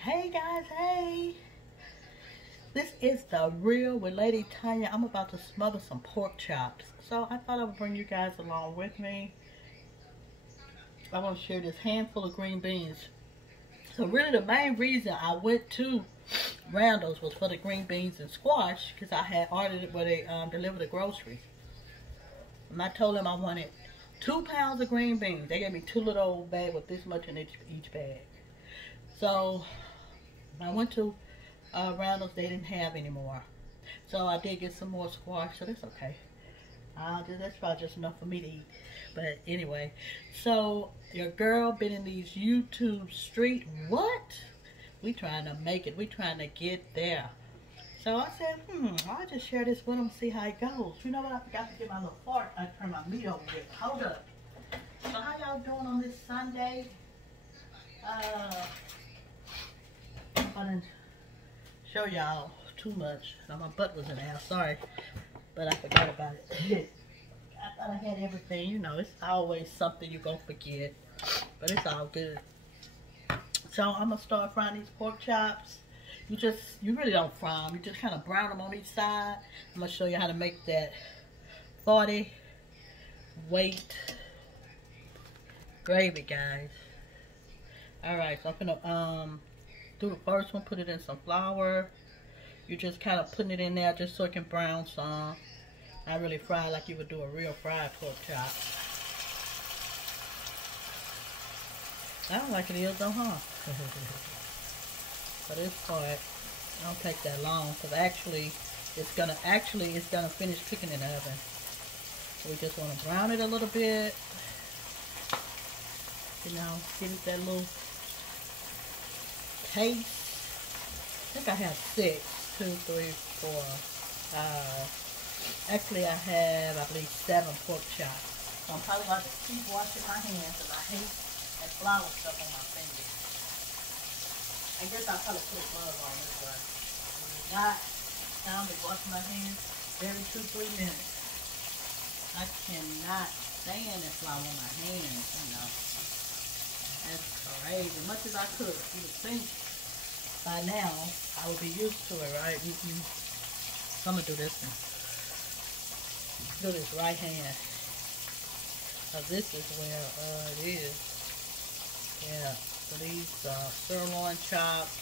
Hey guys, hey! This is The Real with Lady Tanya. I'm about to smother some pork chops. So I thought I would bring you guys along with me. I want to share this handful of green beans. So really the main reason I went to Randall's was for the green beans and squash because I had ordered it where they deliver the groceries. And I told them I wanted 2 pounds of green beans. They gave me 2 little old bags with this much in each bag. So I went to Randall's. They didn't have any more. So I did get some more squash, so that's okay. That's probably just enough for me to eat. But anyway, so your girl been in these YouTube street. What? We trying to make it. We trying to get there. So I said, I'll just share this with them, see how it goes. You know what? I forgot to get my little fork. I turned my meat over here. Hold up. So how y'all doing on this Sunday? I didn't show y'all too much. Now my butt was in there, sorry, but I forgot about it. I thought I had everything. You know, it's always something you're gonna forget, but it's all good. So I'm gonna start frying these pork chops. You really don't fry them, you just kind of brown them on each side. I'm gonna show you how to make that 40 weight gravy, guys. Alright, so I'm gonna do the first one, put it in some flour. You just kind of putting it in there just so it can brown some. Not really fry like you would do a real fried pork chop. I don't like it is though, huh? For this part, it don't take that long because actually it's gonna finish cooking in the oven. So we just want to brown it a little bit. You know, give it that little taste. I think I have 6. 2, 3, 4, 5. Actually, I have, I believe, 7 pork chops. So I'm probably going to keep washing my hands because I hate that flour stuff on my fingers. I guess I'll probably put gloves on this one. If not, time to wash my hands every 2-3 minutes. I cannot stand that flour on my hands, you know. That's crazy. Much as I could, you would think by now I would be used to it, right? So I'm gonna do this one. Do this right hand. This is where it is. Yeah. So these sirloin chops.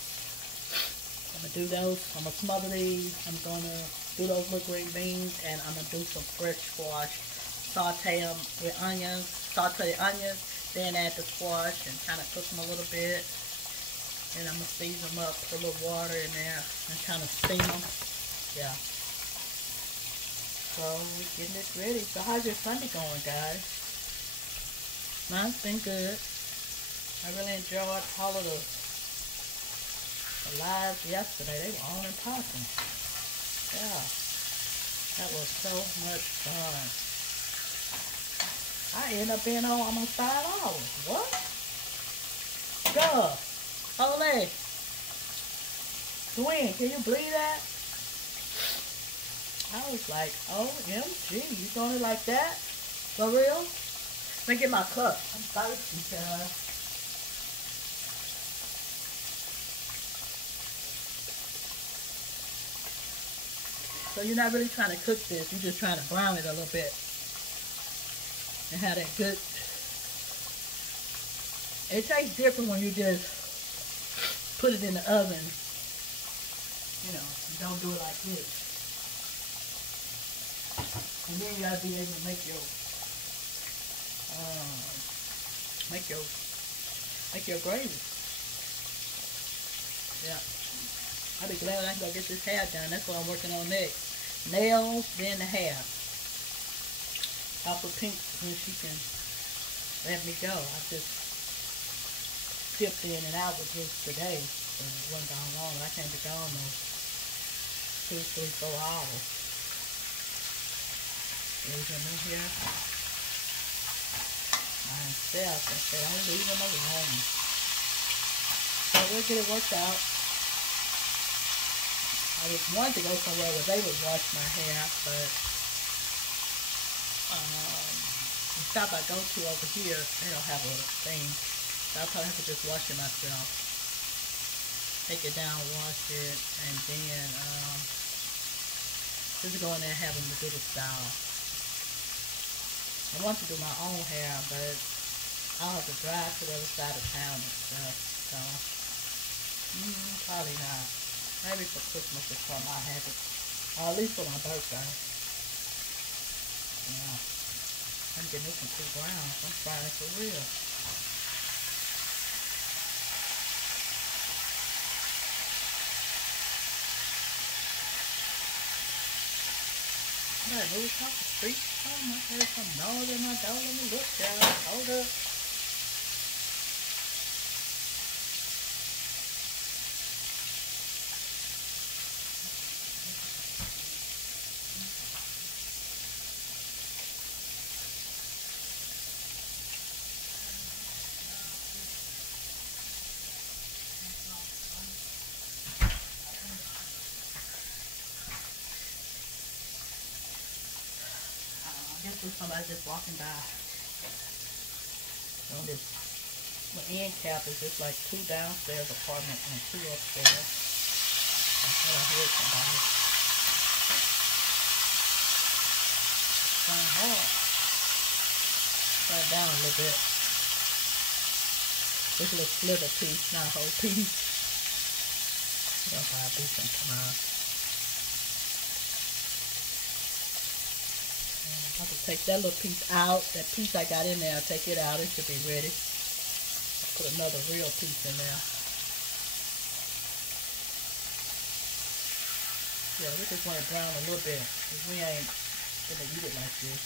I'm gonna do those. I'm gonna smother these. I'm gonna do those little green beans, and I'm gonna do some fresh squash. Saute them with onions. Saute the onions. Then add the squash and kind of cook them a little bit. And I'm going to season them up, put a little water in there and kind of steam them. Yeah. So we're getting this ready. So how's your Sunday going, guys? Mine's been good. I really enjoyed all of the lives yesterday. They were on and popping. Yeah. That was so much fun. I ended up being on almost 5 hours. What? Go. Holy. Twin, can you believe that? I was like, OMG, you doing it like that? For real? Let me get my cup. I'm thirsty, guys. So you're not really trying to cook this, you're just trying to brown it a little bit. And have that good. It tastes different when you just put it in the oven. You know, you don't do it like this. And then you gotta be able to make your gravy. Yeah. I'll be glad I can go get this hair done. That's what I'm working on next. Nails, then the hair. I'll put Pink when she can let me go. I just dipped in and out with this today. And it wasn't gone long. I can't be gone no 2, 3, 4 hours. Leave him in here by himself. I said, I'll leave him alone. So we'll get it worked out. I just wanted to go somewhere where they would wash my hair, but the shop I go to over here, they don't have a thing. So I'll probably have to just wash it myself. take it down, wash it, and then just go in there and have them do the style. I want to do my own hair, but I'll have to drive to the other side of town and stuff. So, probably not. Maybe for Christmas or something I'll have it. Or at least for my birthday. Yeah. I'm getting this in 2 rounds. I'm trying it for real. I know it's off the street or something. I heard some noise in my door. Let me look, y'all. Hold up. I guess there's somebody just walking by. On this, the end cap is just like 2 downstairs apartments and 2 upstairs. I thought I heard somebody. Trying hard. Turn it down a little bit. This little sliver piece, not a whole piece. That's how I do sometimes. I have to take that little piece out. That piece I got in there, I'll take it out. It should be ready. I'll put another real piece in there. Yeah, we just want it brown a little bit, because we ain't gonna eat it like this.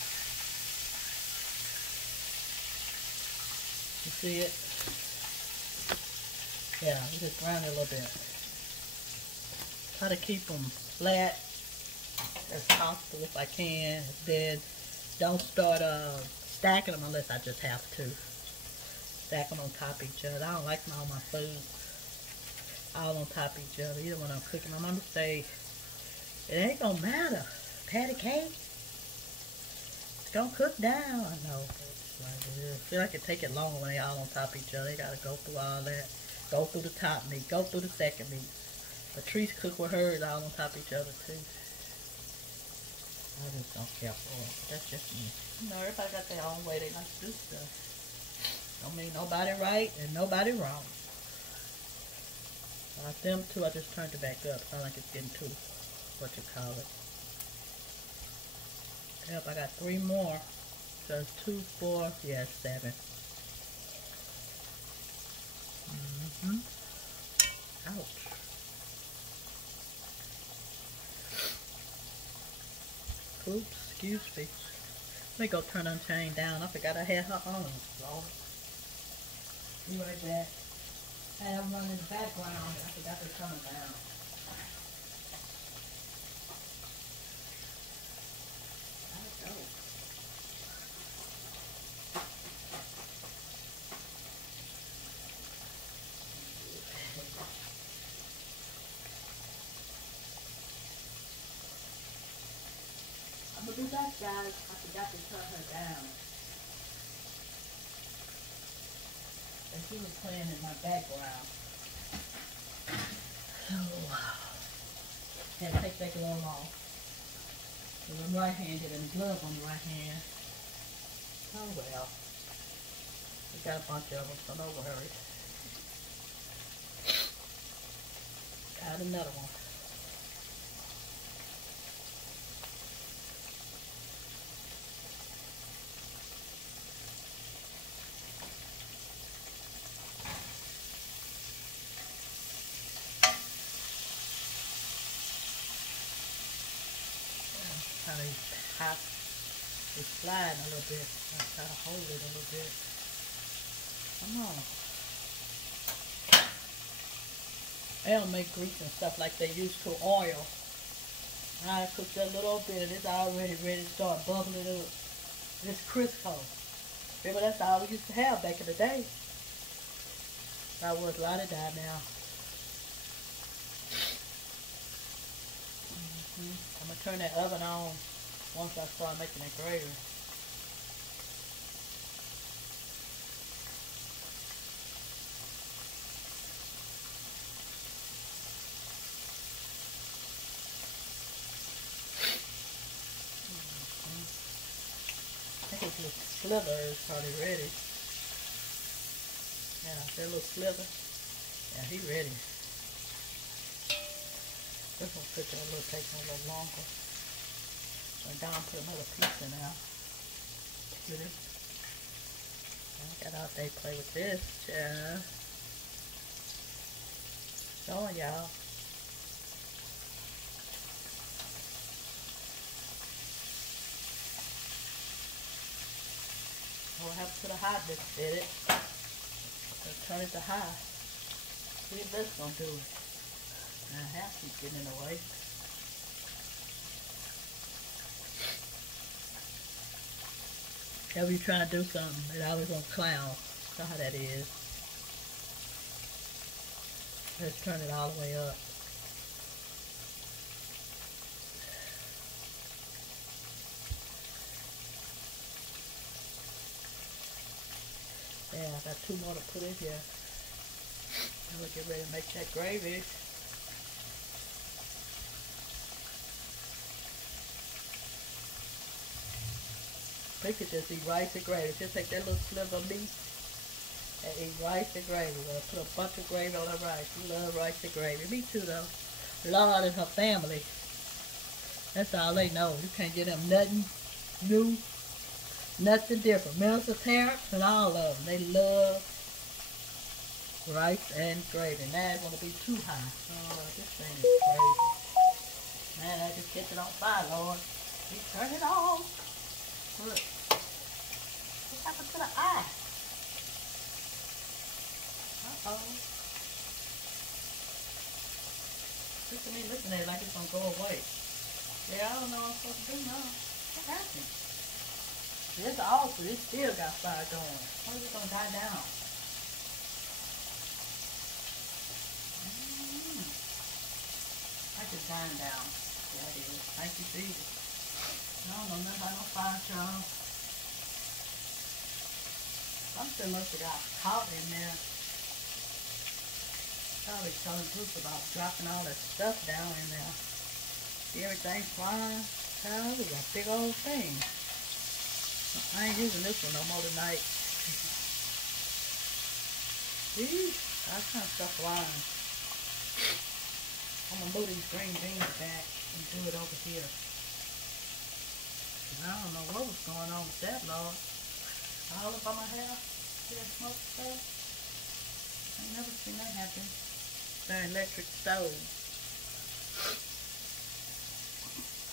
You see it? Yeah, we just brown it a little bit. Try to keep them flat as possible if I can. Then don't start stacking them unless I just have to. Stack them on top of each other. I don't like all my food all on top of each other. Either when I'm cooking, my mama say, it ain't gonna matter. Patty cake, it's gonna cook down. I know, but it's like it is. I feel like it take it longer when they all on top of each other. They gotta go through all that. Go through the top meat. Go through the second meat. Patrice cook with hers all on top of each other too. I just don't care for it. That's just me. You know, everybody got their own way they like to do stuff. Don't mean nobody right and nobody wrong. Like them two, I just turned it back up. Sound like it's getting too, what you call it. Yep, I got 3 more. So it's 2, 4, yeah, 7. Ouch. Oops, excuse me. Let me go turn Unchained down. I forgot I had her on. Lord. Be right back. I have one in the background. I forgot to turn it down. There we go. I'm gonna be back, guys. I forgot to turn her down. And she was playing in my background. So, had to take that glove off. So I'm right-handed and glove on the right hand. Oh well. We got a bunch of them, so no worries. Got another one. Top is sliding a little bit. I try to hold it a little bit. Come on. They don't make grease and stuff like they used to oil. I cooked a little bit and it's already ready to start bubbling up. It's Crisco. Remember, that's all we used to have back in the day. I was a lot of that now. I'm going to turn that oven on once I start making that gravy. little slither is probably ready. Yeah, that little slither. Yeah, he ready. This one cook a little, take a little longer. So down, put another piece in there. Get it. I got out there play with this. Yeah. Showing y'all. What happened to the high just did it. So turn it to high. See if that's gonna do it. And I have to keep getting in the way. Every time you try to do something, it always gonna clown. You know how that is. Let's turn it all the way up. Yeah, I got 2 more to put in here. Now we'll get ready to make that gravy. We could just eat rice and gravy. Just take that little sliver of meat and eat rice and gravy. We're going to put a bunch of gravy on the rice. We love rice and gravy. Me too, though. Lord and her family. That's all they know. You can't get them nothing new, nothing different. Minister Terrence and all of them. They love rice and gravy. Now it's going to be too high. Oh, this thing is crazy. Man, I just get it on fire, Lord. We turn it on. Look. What happened to the eye? Uh-oh. Look at me looking at it like it's going to go away. Yeah, I don't know what I'm supposed to do now. What happened? It's off, but it still got fire going. How is it going to die down? Like it's dying down. Yeah, it is. Thank you, Jesus. I don't know nothing about no fire, y'all. Something must have got caught in there. Probably telling Bruce about dropping all that stuff down in there. See everything flying? Oh, it was a big old thing. I ain't using this one no more tonight. See? That kind of stuff flying. I'm going to move these green beans back and do it over here. I don't know what was going on with that, Lord. All up on my hair. See that smoke stuff? I ain't never seen that happen. It's an electric stove.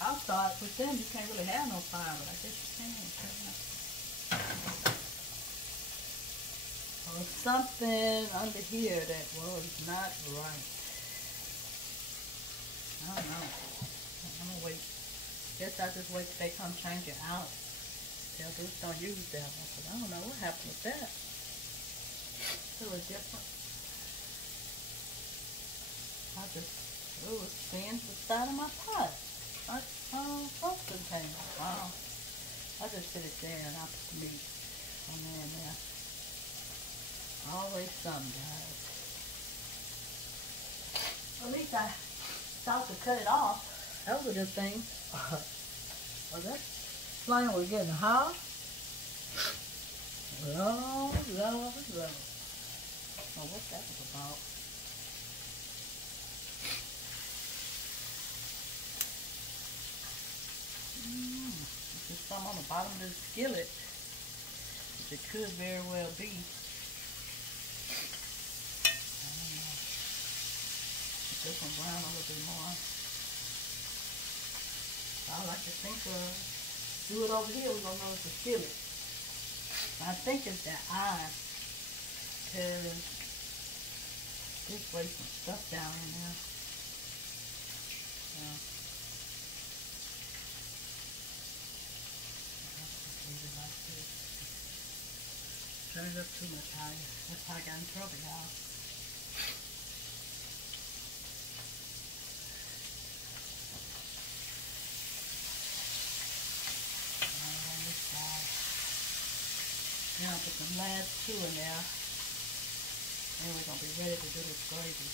I thought with them you can't really have no fire, but I guess you can. Well, something under here that was not right. I don't know. I'm gonna wait. Guess I just wait till they come change it out. Tell Bruce don't use that one. Cause I don't know what happened with that. It was different. I just, ooh, it spins the side of my pot. Soap container. Wow. I just put it there and I put the meat on there and there. Always some, guys. At least I thought to cut it off. That was a good thing. Well, that flame was getting hot. Lord. I don't know what that was about. There's some on the bottom of this skillet, which it could very well be. I don't know. Put this one brown a little bit more. I like to think do it over here, we're going to know it's a skillet. I think it's that eye, because this way some stuff down in there. Yeah. Leave it like this. Turn it up too much higher. That's how I got in trouble, y'all. Now put the last 2 in there, and we're going to be ready to do this gravy.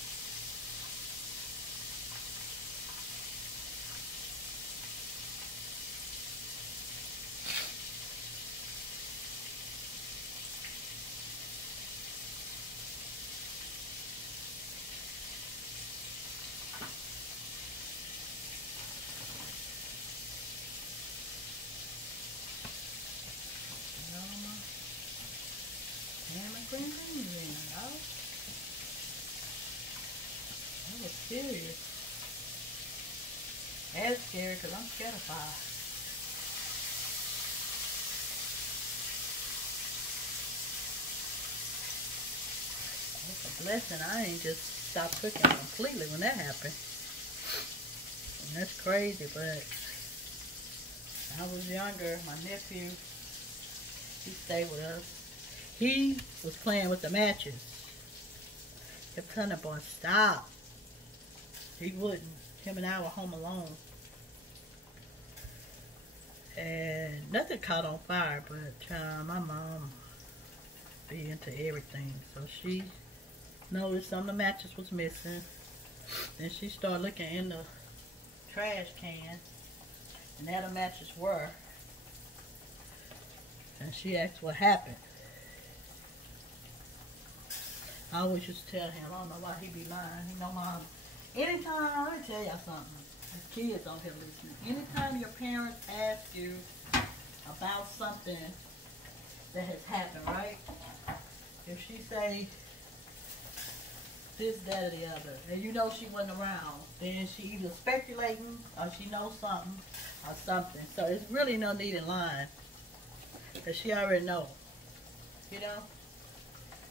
was serious. That's scary because I'm scared of fire. It's a blessing. I ain't just stopped cooking completely when that happened. And that's crazy, but when I was younger, my nephew, he stayed with us. He was playing with the matches. Kept telling the boy, stop. He wouldn't. Him and I were home alone. And nothing caught on fire, but my mom be into everything. So she noticed some of the matches was missing. Then she started looking in the trash can, and there the matches were. And she asked what happened. I always used to tell him, I don't know why he be lying. He know mom. Anytime, let me tell y'all something. The kids on here listening. Anytime your parents ask you about something that has happened, right? If she say this, that, or the other, and you know she wasn't around, then she either speculating or she knows something or something. So it's really no need in lying, because she already know. You know?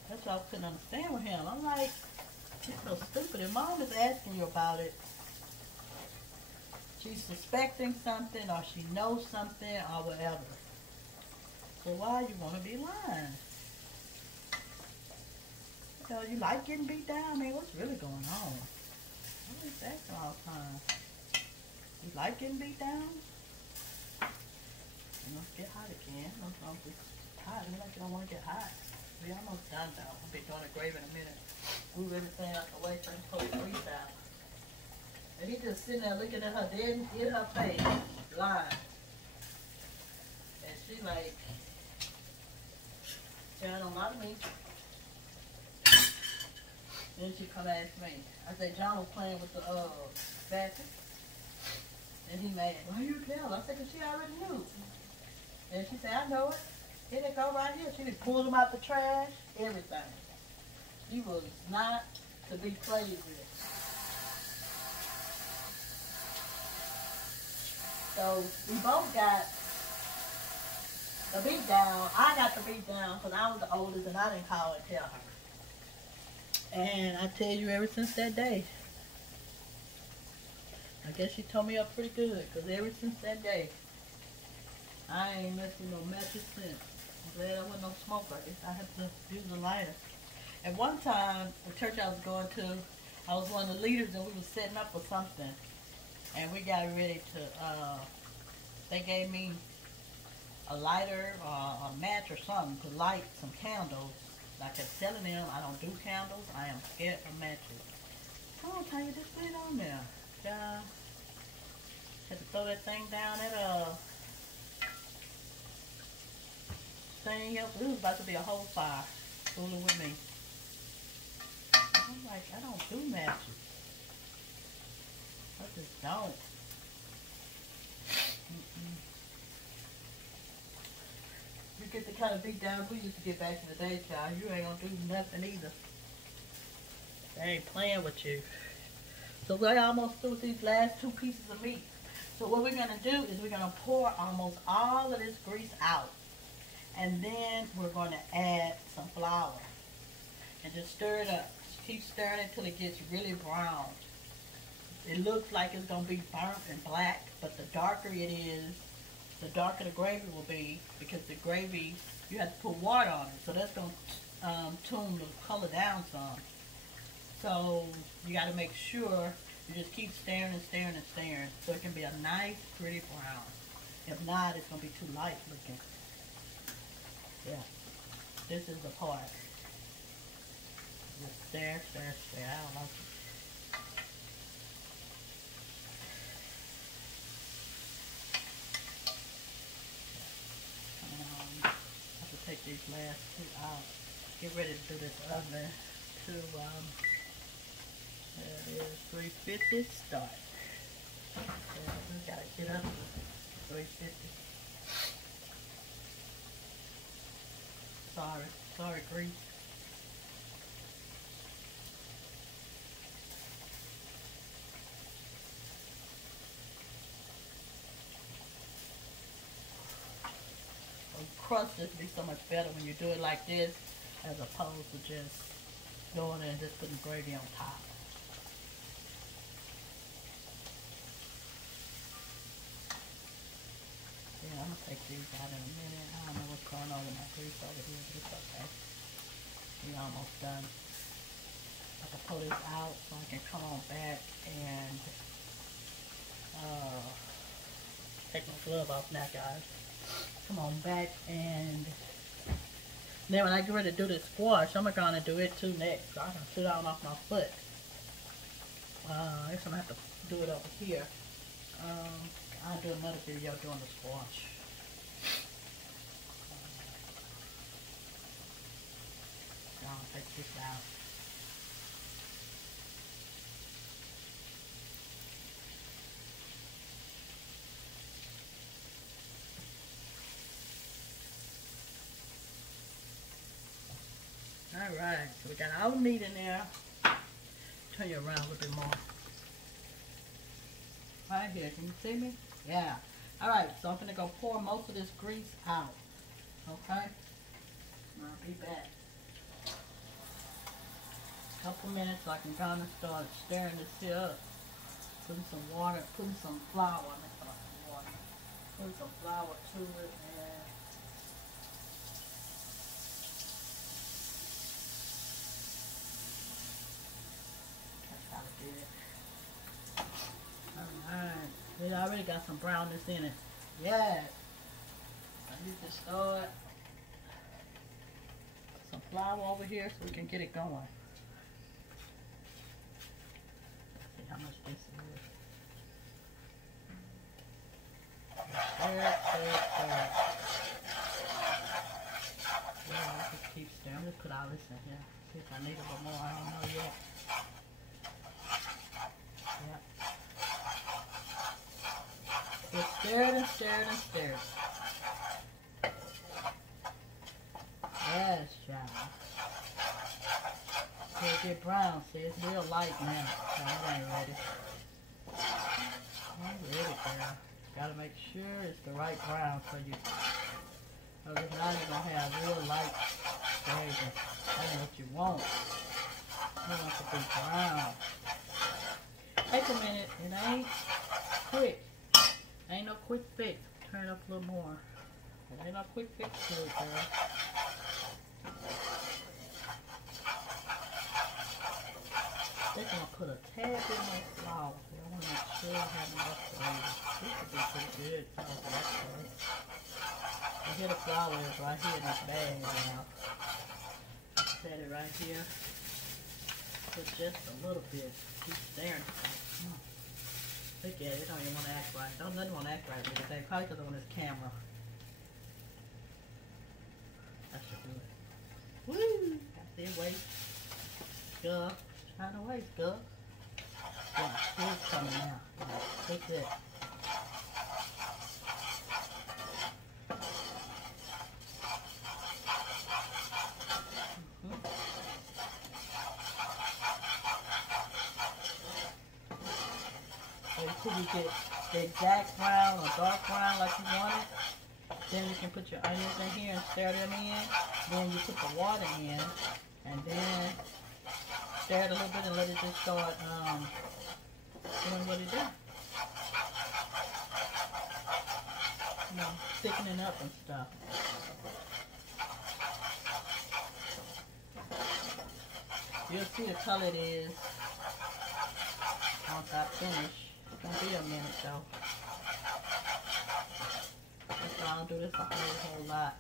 That's what I couldn't understand with him. I'm like, she's so stupid. If mom is asking you about it, she's suspecting something or she knows something or whatever. So why you want to be lying? Because you like getting beat down? I mean, what's really going on? I always ask them all the time. You like getting beat down? You know, get hot again. I'm just hot. I like you don't want to get hot. We're almost done though. I'll be doing a gravy in a minute. Move everything out the way so I can pull the grease out. And he just sitting there looking at her dead in her face, lying. And she like, John don't lie to me. Then she come ask me. I said, John was playing with the basket. And he mad. Why you tell? I said, because she already knew. And she said, I know it. Here they go right here. She just pulled them out the trash, everything. She was not to be played with. So we both got the beat down. I got the beat down because I was the oldest and I didn't call and tell her. And I tell you, ever since that day, I guess she told me up pretty good, because ever since that day, I ain't messed with no matches since. I'm glad I wasn't no smoker. I guess I had to use a lighter. At one time, the church I was going to, I was one of the leaders and we were setting up for something. And we got ready to, they gave me a lighter or a match or something to light some candles. I kept telling them I don't do candles. I am scared of matches. Oh, Tanya, just put it on there. Yeah. Had to throw that thing down at thing up. It was about to be a whole fire fooling with me. I'm like, I don't do matches. I just don't. You get the kind of beat down we used to get back in the day, child. You ain't gonna do nothing either. They ain't playing with you. So we're almost through with these last 2 pieces of meat. So what we're gonna do is we're gonna pour almost all of this grease out. And then we're gonna add some flour. And just stir it up. Just keep stirring it until it gets really brown. It looks like it's gonna be burnt and black, but the darker it is, the darker the gravy will be, because the gravy, you have to put water on it. So that's gonna tune the color down some. So you gotta make sure you just keep stirring and stirring and stirring, so it can be a nice, pretty brown. If not, it's gonna be too light looking. Yeah, this is the part. Just stir, stir, stir. I don't like it. I have to take these last 2 out. Get ready to do this oven to that is 350 start. We gotta get up to 350. Sorry, grease. crust just be so much better when you do it like this, as opposed to just doing it and just putting gravy on top. Yeah, I'm gonna take these out in a minute. I don't know what's going on with my grease over here, but it's okay. We're almost done. I can pull this out so I can come on back and take my glove off now, guys. Come on back, and then when I get ready to do this squash, I'm gonna do it too next. So I can sit down off my foot. I guess I'm gonna have to do it over here. I'll do another video doing the squash. I'll take this out. Alright, so we got all the meat in there. Turn you around a little bit more. Right here, can you see me? Yeah. Alright, so I'm gonna go pour most of this grease out. Okay? I'll be back. A couple minutes so I can kind of start stirring this here up. Putting some water, putting some flour. Putting some flour to it, and that's how I did it. Alright. It already got some brownness in it. Yes. I need to start some flour over here so we can get it going. Let's see how much this is. Stir. Yeah, I just keep stirring. Let's put all this in here. See if I need a little more. I don't know yet. Yep. Just stir it and stir it and stir it. Yes, child. It'll get brown. See, it's real light now. So it ain't ready. I'm ready, girl. Gotta make sure it's the right brown for you. Or if not, you're gonna have real light gravy. That's what you want. You want it to be brown. Take a minute. It ain't quick. Ain't no quick fix. Turn it up a little more. It ain't no quick fix to it, girl. I think I'm gonna put a tad bit more flour. I want to make sure I have enough gravy. This could be pretty good. I hear the flour is right here in this bag now. Set it right here. Put just a little bit. Keep staring. Look at it. It don't even want to act right. Don't nothing want to act right with it. Probably because I'm on this camera. That should do it. Woo! Got the waste. Good. Trying to waste, good. Yeah, it's coming out. Take that. Until you get the exact brown or dark brown like you want it, then you can put your onions in here and stir them in. Then you put the water in, and then stir it a little bit and let it just start doing what it does. You know, thickening up and stuff. You'll see the color it is once I finish. It's gonna be a minute though. That's why I don't do this a whole lot.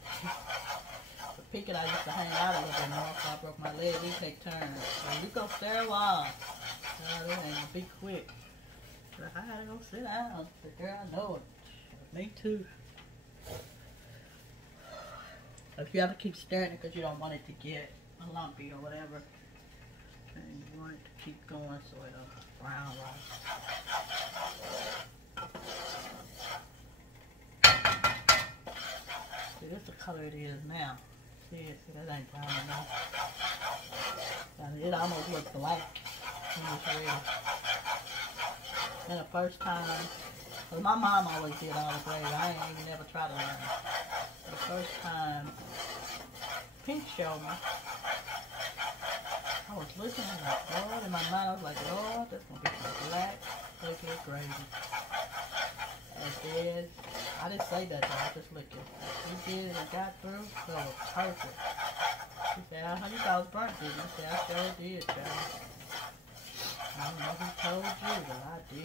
The picket I used to hang out a little bit more, so I broke my leg. We take turns. So you go stir a while. It ain't gonna be quick. But I gotta go sit down. The girl, I know it. Me too. If you have to keep stirring it because you don't want it to get lumpy or whatever, and you want it to keep going so it'll brown right. See, this is the color it is now. See, that ain't brown enough. And it almost looks black when it's ready. And the first time, because my mom always did all the gravy. I ain't even never tried to learn. the first time Pink showed me, I was looking at like, Lord, in my mind I was like, Lord, that's going to be some black liquid gravy. And then, I didn't say that though, I just looked at it. We did it and got through, so it was perfect. She said, how you thought it was burnt, didn't you? I said, I sure did, child. I don't know who told you, but I did.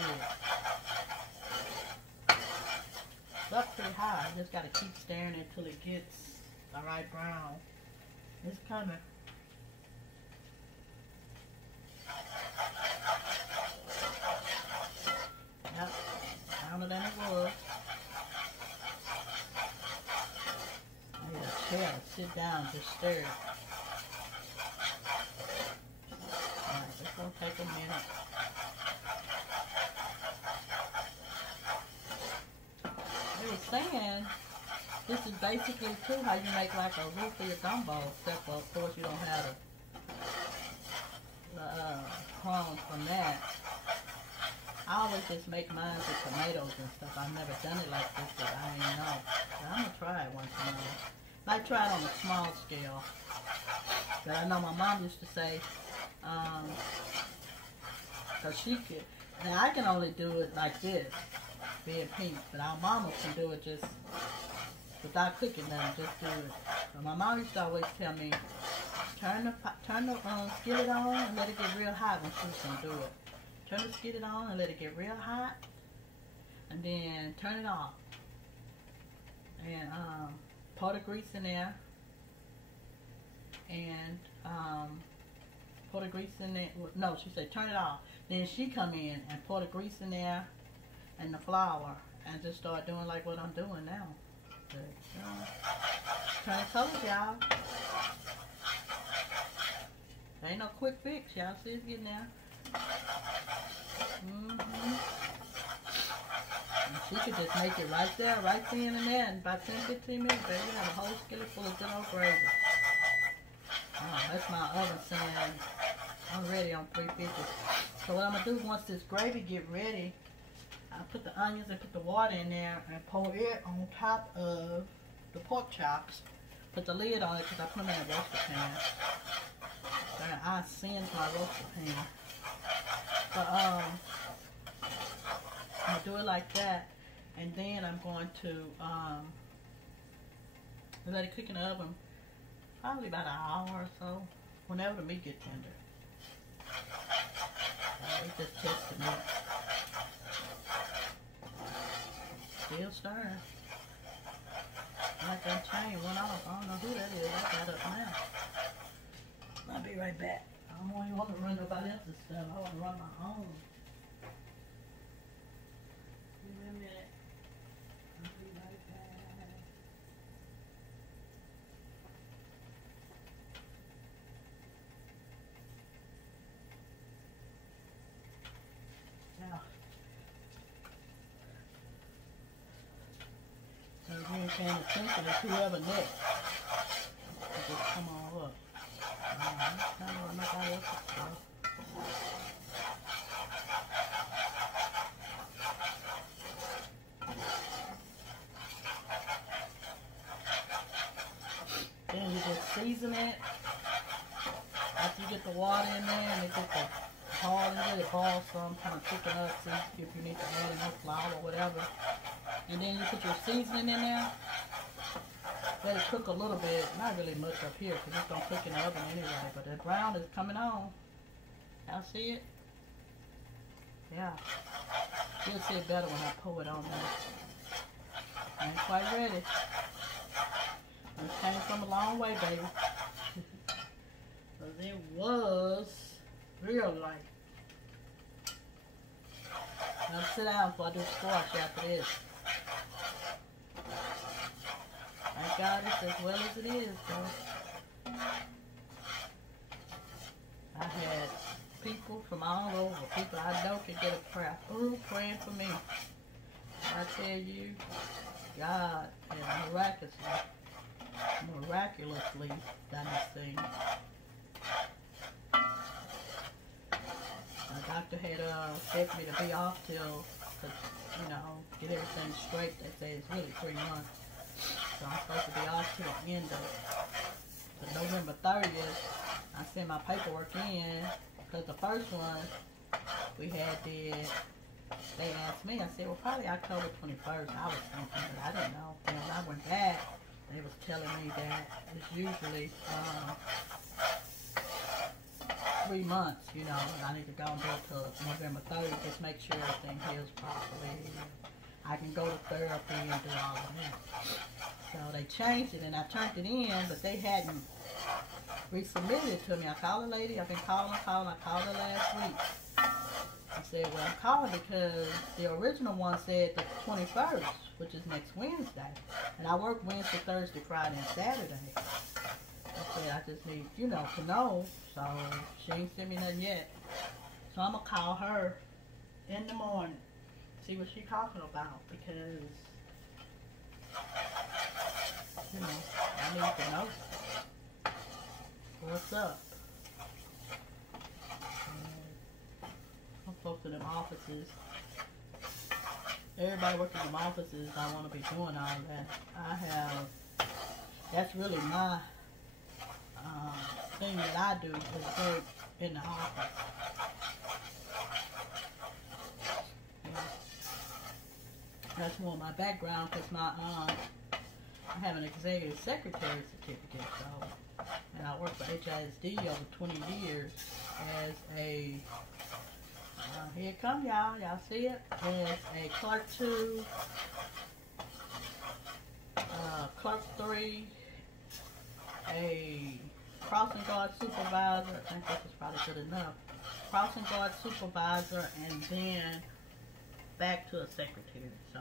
It's up pretty high. You just gotta keep stirring it until it gets the right brown. It's coming. Yep, browner than it was. I need a chair to sit down and just stir it. Alright, it's gonna take a minute. They were saying this is basically too how you make like a roux for your gumbo, except for, of course you don't have the crumbs from that. I always just make mine with tomatoes and stuff. I've never done it like this, but I ain't know. But I'm gonna try it one time. Might try it on a small scale. But I know my mom used to say, cause she could, and I can only do it like this, being Pink, but our mama can do it just without cooking nothing, just do it. So my mom used to always tell me, turn the skillet on and let it get real hot when she was gonna do it. Turn the skillet on and let it get real hot, and then turn it off. And pour the grease in there, and pour the grease in there. No, she said turn it off. Then she come in and pour the grease in there and the flour, and just start doing like what I'm doing now. But, turn the colors, y'all. There ain't no quick fix, y'all. See it's getting there. And she could just make it right there, right then and there, in about 10-15 minutes, baby. You have a whole skillet full of good old gravy. Oh, that's my oven saying I'm ready on 350. So what I'm gonna do once this gravy get ready, I put the onions and put the water in there and pour it on top of the pork chops. Put the lid on it because I put them in a roaster pan. And I singed my roaster pan. But I'm gonna do it like that, and then I'm going to let it cook in the oven probably about an hour or so, whenever the meat gets tender. We just test the meat. Still stirring. Like that chain went off. I don't know who that is. I got up now. I'll be right back. I don't even want to run nobody else's stuff. I want to run my own. Give me a minute. I'll be right back. Now, so if you ain't paying attention, it's whoever next. Just come on up. Then you just season it. After you get the water in there and it gets the hard in it, it boils some, kind of thicken up, see if you need to add enough flour or whatever. And then you put your seasoning in there. Let it cook a little bit, not really much up here because it's going to cook in the oven anyway, but the brown is coming on. Y'all see it? Yeah. You'll see it better when I pour it on there. Ain't quite ready. It came from a long way, baby. Because it was real light. Now sit down before I do squash after this. Thank God it's as well as it is, though. I had people from all over, people I know can get a prayer. Ooh, praying for me. I tell you, God has miraculously done this thing. My doctor had said for me to be off till, you know, get everything straight. They say it's really 3 months. So I'm supposed to be off to the end of November 30th. I sent my paperwork in because the first one we had did, they asked me, I said, well, probably October 21st. I was thinking, but I didn't know. And when I went back, they was telling me that it's usually 3 months, you know, and I need to go and do it till November 30th, just make sure everything heals properly. I can go to therapy and do all of that. So they changed it and I turned it in, but they hadn't resubmitted it to me. I called the lady, I've been calling. I called her last week. I said, well, I'm calling because the original one said the 21st, which is next Wednesday. And I work Wednesday, Thursday, Friday, and Saturday. I said, I just need, you know, to know. So she ain't sent me nothing yet. So I'm going to call her in the morning, see what she's talking about, because, you know, I need to know what's up. I'm close to them offices. Everybody working in them offices, I want to be doing all that. That's really my thing that I do, is work in the office. Yeah. That's more my background, because I have an executive secretary certificate, so, and I worked for HISD over 20 years as a, here it come, y'all see it, as a clerk 2, clerk 3, a crossing guard supervisor. I think this is probably good enough. Crossing guard supervisor, and then back to a secretary. So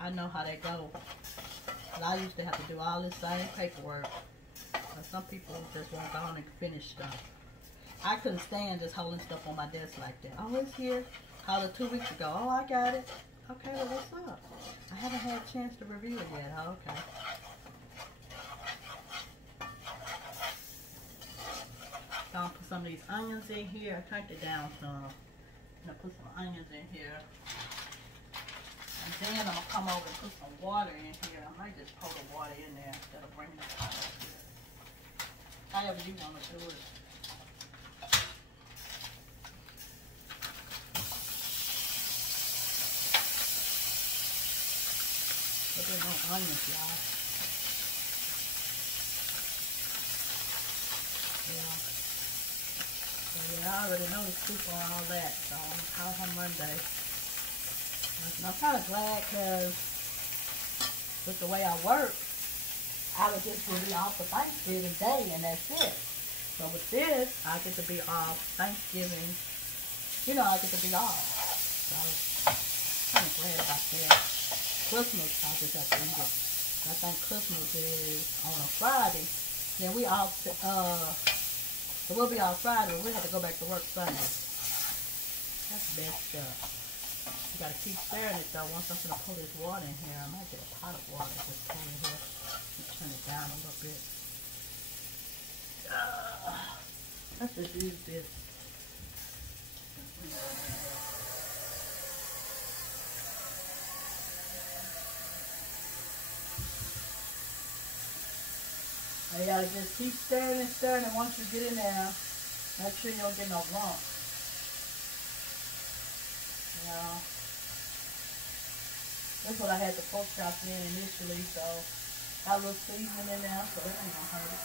I know how that goes. But I used to have to do all this same paperwork. But some people just won't go on and finish stuff. I couldn't stand just holding stuff on my desk like that. Oh, it's here. Called it 2 weeks ago. Oh, I got it. Okay, well, what's up? I haven't had a chance to review it yet. Oh, okay. I'll put some of these onions in here. I turned it down some. I'm going to put some onions in here. And then I'm going to come over and put some water in here. I might just pour the water in there instead of bringing it out here. However you want to do it. But there's no onions, y'all. Yeah. So yeah, I already know the scoop on all that, so I'm going to call her Monday. And I'm kind of glad, because with the way I work, I would just be off for Thanksgiving Day, and that's it. So with this, I get to be off Thanksgiving. You know, I get to be off. So I'm kind of glad about that. Christmas, I just have to eat it. I think Christmas is on a Friday. Then we off, so we'll be off Friday, but we have to go back to work Sunday. That's best stuff. You gotta keep stirring it though. Once I'm gonna pour this water in here, I might get a pot of water just pour in here. Turn it down a little bit. Let's just use this. You gotta just keep stirring and stirring, and once you get in there, make sure you don't get no lumps. You know, that's what I had the pork chops in initially, so got a little seasoning in there, so that ain't gonna hurt it.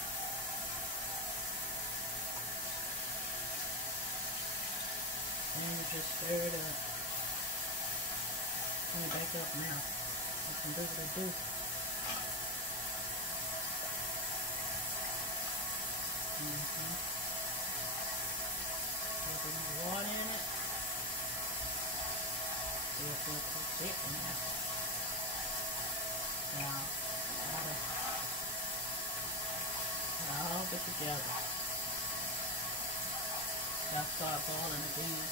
And you just stir it up. Turn it back up now. I can do what I do. Put the water in it. See if it'll cook thick in there. Now, all get together. Gotta start boiling again.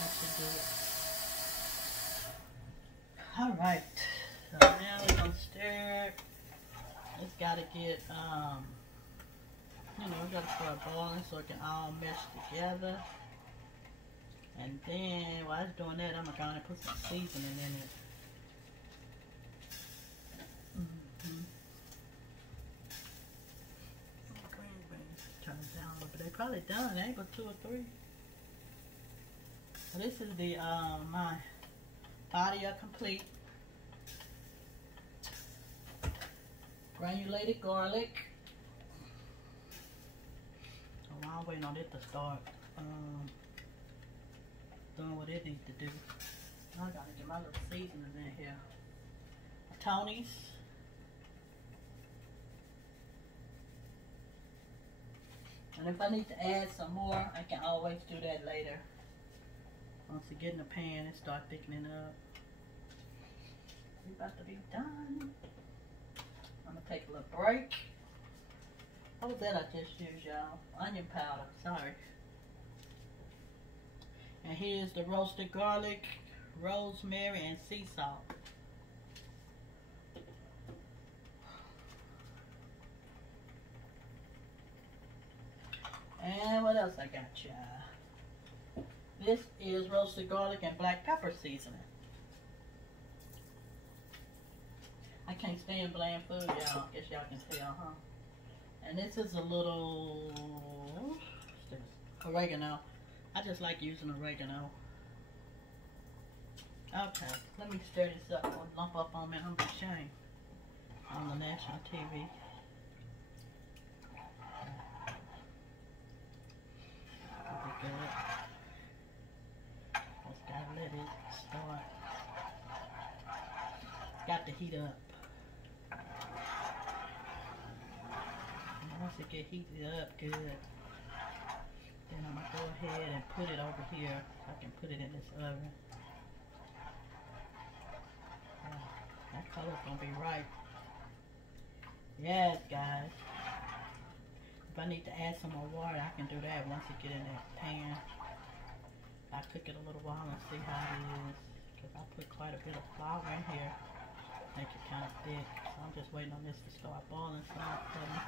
That should do it. All right, so now we're gonna stir it. It's gotta get, you know, we gotta start boiling so it can all mesh together. And then while it's doing that, I'm gonna put some seasoning in it. Green beans, turn it down a little bit. They probably done. They ain't but 2 or 3. So this is the my body are complete. Granulated garlic. So while I'm waiting on it to start doing what it needs to do, I gotta get my little seasonings in here. Tony's. And if I need to add some more, I can always do that later. Once you get in the pan and start thickening up. We're about to be done. I'm gonna take a little break. What was that I just used, y'all? Onion powder, sorry. And here's the roasted garlic, rosemary, and sea salt. And what else I got, y'all? This is roasted garlic and black pepper seasoning. I can't stand bland food, y'all. Guess y'all can tell, huh? And this is a little, what's this? Oregano. I just like using oregano. Okay, let me stir this up. I'll lump up on me. I'm ashamed. On the national TV. Good. Just gotta let it start. Got to heat up. And once it get heated up good, then I'm gonna go ahead and put it over here so I can put it in this oven. That color's gonna be right. Yes, guys. If I need to add some more water, I can do that once it get in that pan. I cook it a little while and see how it is. Because I put quite a bit of flour in here. Make it kind of thick. So I'm just waiting on this to start boiling some for me.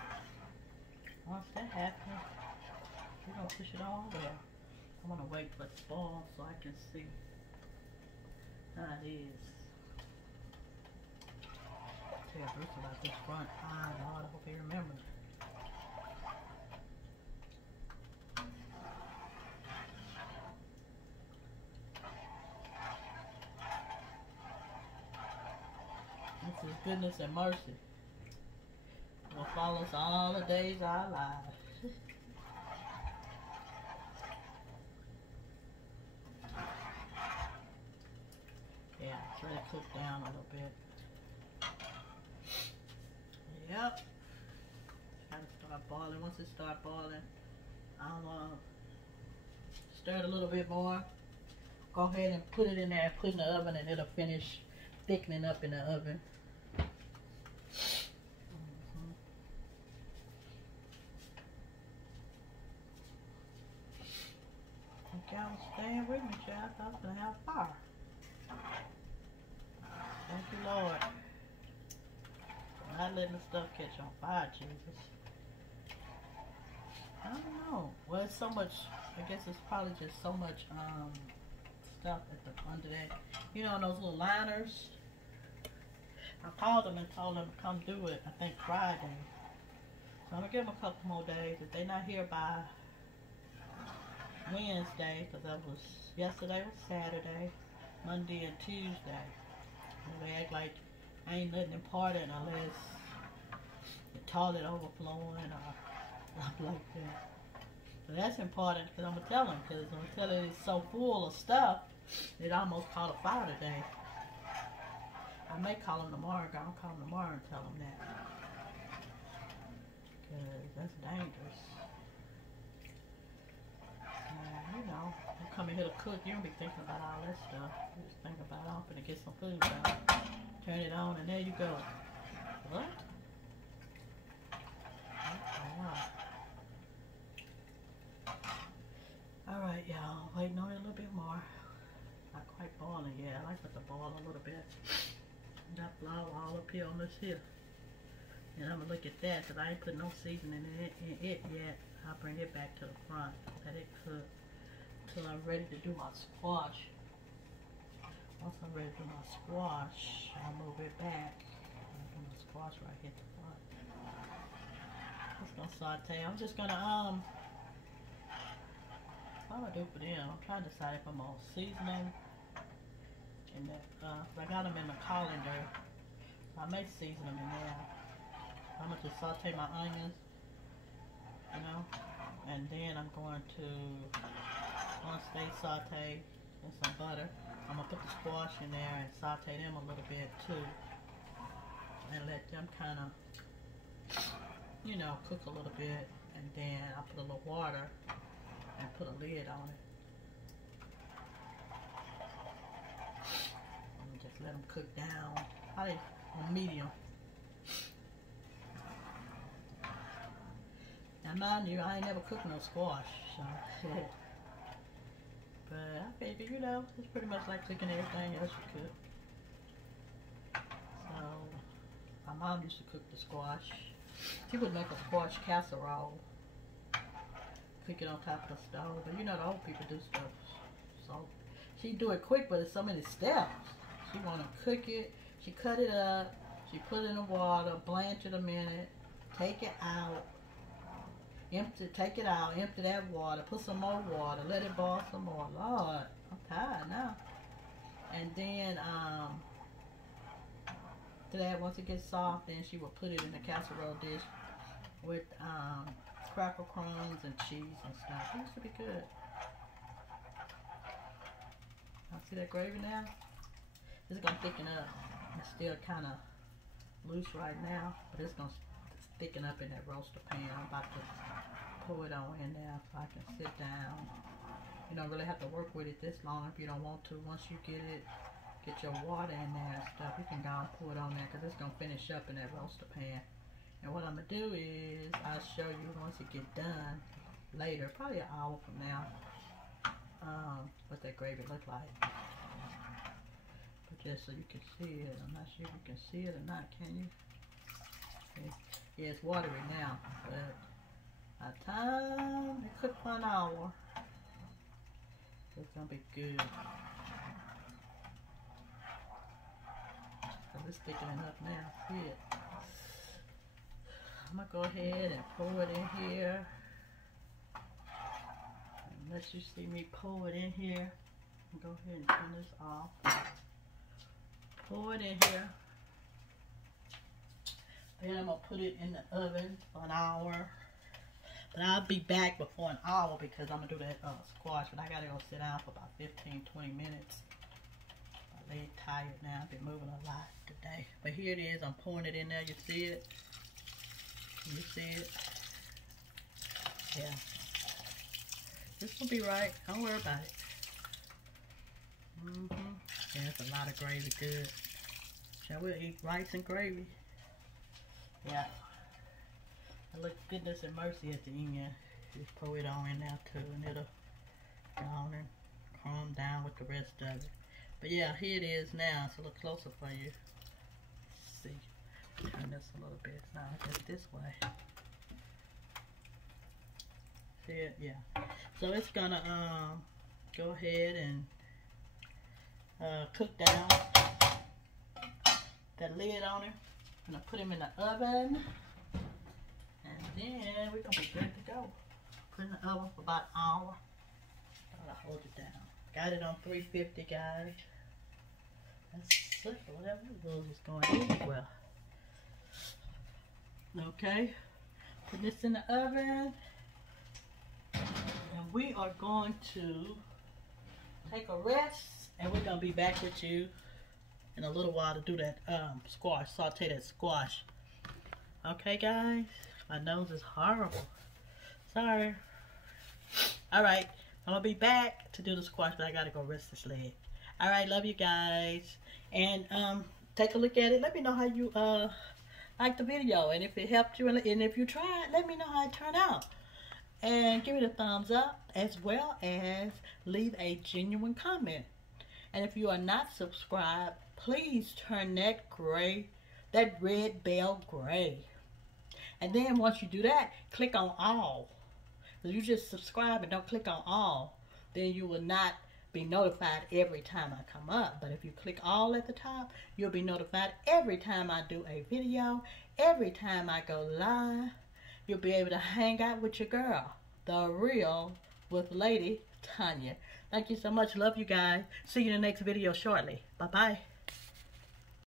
Once that happens, we're going to push it all there. I want to wait for it to boil so I can see how it is. Tell Bruce about this front eye, Lord. I hope he remembers. This is goodness and mercy. It will follow us all the days of our lives. Yeah, it's ready to cook down a little bit. Yep. Gotta start boiling. Once it starts boiling, I'll stir it a little bit more. Go ahead and put it in there and put it in the oven, and it'll finish thickening up in the oven. I think y'all was staying with me, child. I thought I was going to have fire. Thank you, Lord. Not letting the stuff catch on fire, Jesus. I don't know. Well, it's so much, I guess it's probably just so much stuff at the under that. You know, those little liners. I called them and told them to come do it, I think Friday. So I'm going to give them a couple more days. If they're not here by Wednesday, because yesterday was Saturday, Monday and Tuesday. And they act like ain't nothing important unless the toilet overflowing or something like that. So that's important because I'm going to tell them, because I'm going to tell them it's so full of stuff, it almost caught a fire today. I may call them tomorrow. I'll call them tomorrow and tell them that. Because that's dangerous. You know, you come in here to cook, you don't be thinking about all that stuff. You just think about, I'm going to get some food out. Turn it on and there you go. What? Alright, y'all. Waiting on it a little bit more. Not quite boiling yet. I like it to boil a little bit. Got flour all up here on this here. And I'm gonna look at that because I ain't put no seasoning in it yet. I'll bring it back to the front, let it cook till I'm ready to do my squash. Once I'm ready to do my squash, I'll move it back. I'll do my squash right here at the front. Just gonna saute. I'm just gonna what I'm gonna do for them, I'm trying to decide if I'm gonna season them in that. I got them in the colander. I may season them in there. I'm going to just saute my onions, you know, and then I'm going to, once they saute with some butter, I'm going to put the squash in there and saute them a little bit too, and let them kind of, you know, cook a little bit, and then I'll put a little water and put a lid on it. And just let them cook down, probably on medium. Now mind you, I ain't never cooked no squash, so but I figure, you know, it's pretty much like cooking everything else you cook. So my mom used to cook the squash. She would make a squash casserole, cook it on top of the stove, but you know the old people do stuff, so she do it quick, but it's so many steps. She want to cook it, she cut it up, she put it in the water, blanch it a minute, take it out, take it out, empty that water, put some more water, let it boil some more. Lord, I'm tired now. And then to that, once it gets soft, then she will put it in a casserole dish with cracker crumbs and cheese and stuff. It used to be good. See that gravy now? It's gonna thicken up. It's still kind of loose right now, but it's gonna thicken up in that roaster pan. I'm about to pour it on in there so I can sit down. You don't really have to work with it this long if you don't want to. Once you get your water in there and stuff, you can go and pour it on there because it's gonna finish up in that roaster pan. And what I'm gonna do is I'll show you once it get done later, probably an hour from now, what that gravy look like. But just so you can see it, I'm not sure if you can see it or not. Can you? Yeah, it's watery now, but by the time it cook for an hour, it's gonna be good. So it's thickening up now. See it? I'm gonna go ahead and pour it in here. Unless you see me pour it in here, go ahead and turn this off. Pour it in here. Then I'm gonna put it in the oven for an hour. But I'll be back before an hour because I'm gonna do that squash. But I gotta go sit down for about 15-20 minutes. My leg tired now. I've been moving a lot today. But here it is. I'm pouring it in there. You see it? You see it? Yeah. This will be right. Don't worry about it. Yeah, it's a lot of gravy. Good. Shall we eat rice and gravy? Yeah. I look goodness and mercy at the end. Just pour it on in there too, and it'll go on and calm down with the rest of it. But yeah, here it is now. It's a little closer for you. Let's see. Turn this a little bit. Now just this way. See it? Yeah. So it's gonna go ahead and cook down. Got a lid on it. I'm gonna put him in the oven, and then we're gonna be good to go. Put it in the oven for about an hour. Gotta hold it down. Got it on 350, guys. That's simple. Whatever the rules is going in well. Okay, put this in the oven, and we are going to take a rest, and we're gonna be back with you in a little while to do that squash, saute that squash. Okay, guys, my nose is horrible. Sorry. All right, I'm gonna be back to do the squash, but I gotta go rest this leg. All right, love you guys, and take a look at it. Let me know how you like the video, and if it helped you, and if you tried, let me know how it turned out, and give it a thumbs up, as well as leave a genuine comment. And if you are not subscribed, please turn that red bell gray. And then once you do that, click on all. If you just subscribe and don't click on all, then you will not be notified every time I come up. But if you click all at the top, you'll be notified every time I do a video, every time I go live. You'll be able to hang out with your girl, The Real with Lady Tanya. Thank you so much. Love you guys. See you in the next video shortly. Bye-bye.